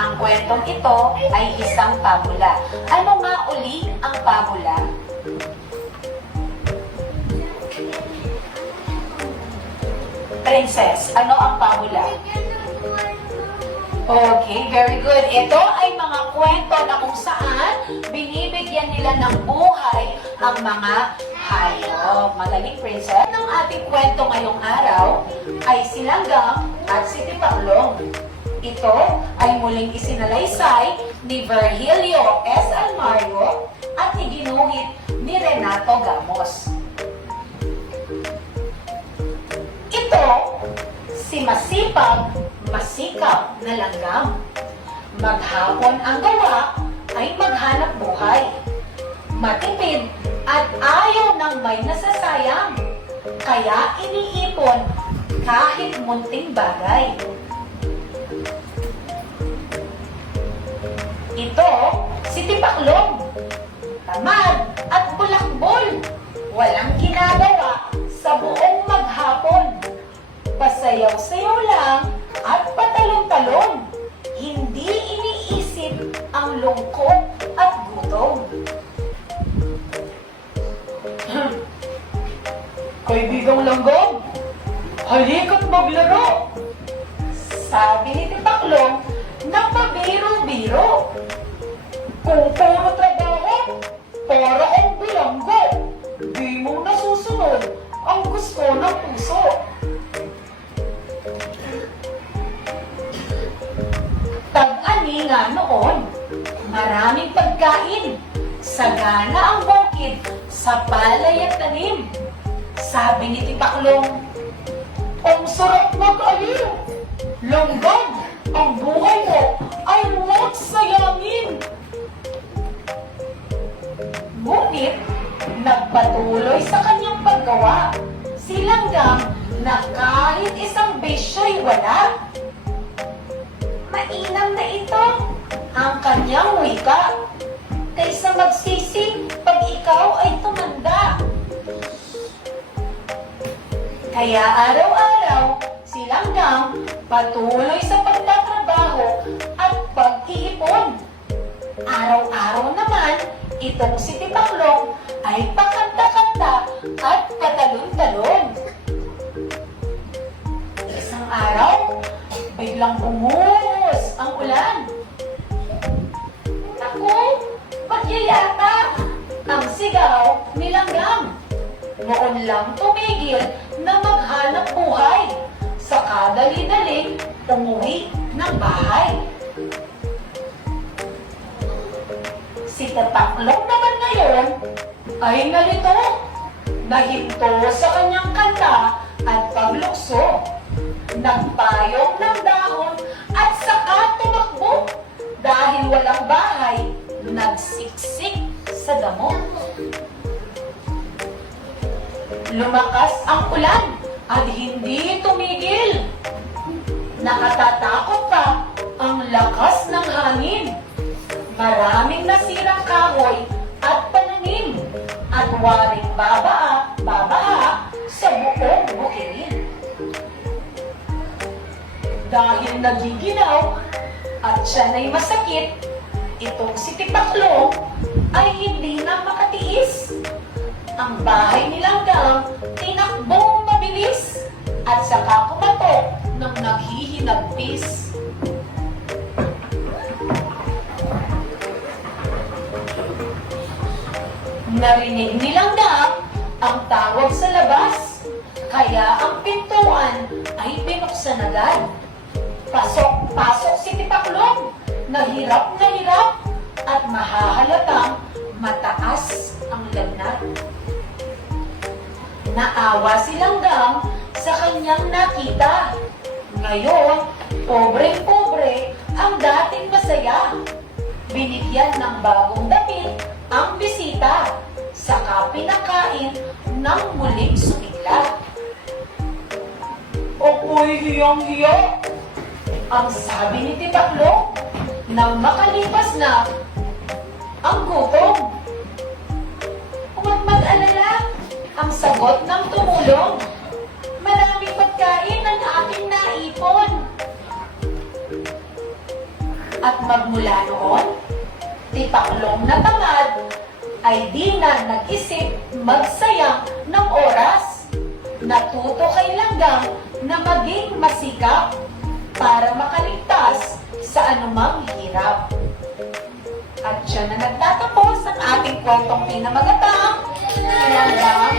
Ang kwentong ito ay isang pabula. Ano nga uli ang pabula? Princess, ano ang pabula? Okay, very good. Ito ay mga kwento na kung saan binibigyan nila ng buhay ang mga hayop. Magaling, Princess. Ang ating kwento ngayong araw ay si Langgam at si Tipaklong. Ito ay muling isinalaysay ni Virgilio S. Almario at iginuhit ni Renato Gamos. Ito, si masipag, masikap na langgam. Maghapon ang gawa ay maghanap buhay. Matipid at ayaw ng may nasasayang. Kaya iniipon kahit munting bagay. Ito, si Tipaklong. Tamad at bulakbol. Walang ginagawa sa buong maghapon. Pasayaw-sayaw lang at patalon-talon. Hindi iniisip ang lungkot at gutom. Kaibigang Langgam, halika't maglaro. Sabi ni Tipaklong na pabiro-biro. Kung puro trabaho, para kang bilanggo. Di mo nasusunod ang gusto ng puso. Tag-ani nga noon, maraming pagkain. Sagana ang bukid sa palay at tanim. Sabi ni Tipaklong, ang sarap mag-aliw. Langgam, ang buhay mo ay huwag sayangin. Ngunit, nagpatuloy sa kanyang paggawa. Si Langgam na kahit isang bisyo'y wala. Mainam na ito ang kanyang wika. Kaysa magsisi pag ikaw ay tumanda. Kaya araw-araw, si Langgam patuloy sa pagtatrabaho at pag-iipon. Araw-araw naman, itong si Tipaklong ay pakanta-kanta at patalon-talon. Isang araw, biglang bumuhos ang ulan. Naku, pagyayata ang sigaw ni Langgam. Noon lang tumigil na maghanap buhay. Saka dali-daling umuwi ng bahay. Si Tipaklong naman ngayon ay nalito. Nahinto sa kanyang kanta at paglukso. Nagpayong ng dahon at saka tumakbo. Dahil walang bahay, nagsiksik sa damo. Lumakas ang ulan at hindi tumigil. Nakatatakot pa ang lakas ng hangin. Maraming nasirang kahoy at pananim at waring babaha sa buong bukirin. Dahil nagiginaw at siya na'y masakit, itong si Tipaklong ay hindi na makatiis. Ang bahay ni Langgam tinakbong mabilis at saka kumatok ng naghihinagpis. Narinig ni Langgam ang tawag sa labas, kaya ang pintuan ay binuksan agad. Pasok si Tipaklong, na hirap at mahahalatang mataas ang lagnat. Naawa si Langgam sa kanyang nakita. Ngayon, pobreng-pobre ang dating masaya. Binigyan ng bagong damit ang bisita, saka pinakain ng muling sumigla. Ako'y hiyang-hiya, ang sabi ni Tipaklong nang makalipas na ang gutom. Huwag mag-alala, ang sagot ng tumulong. Maraming pagkain ang aking naipon. At magmula noon, Tipaklong na tamad ay di na nag-isip magsayang ng oras. Natuto kay Langgam na maging masikap para makaligtas sa anumang hirap. At siya na nagtatapos ang ating kwentong pinamagatang, Langgam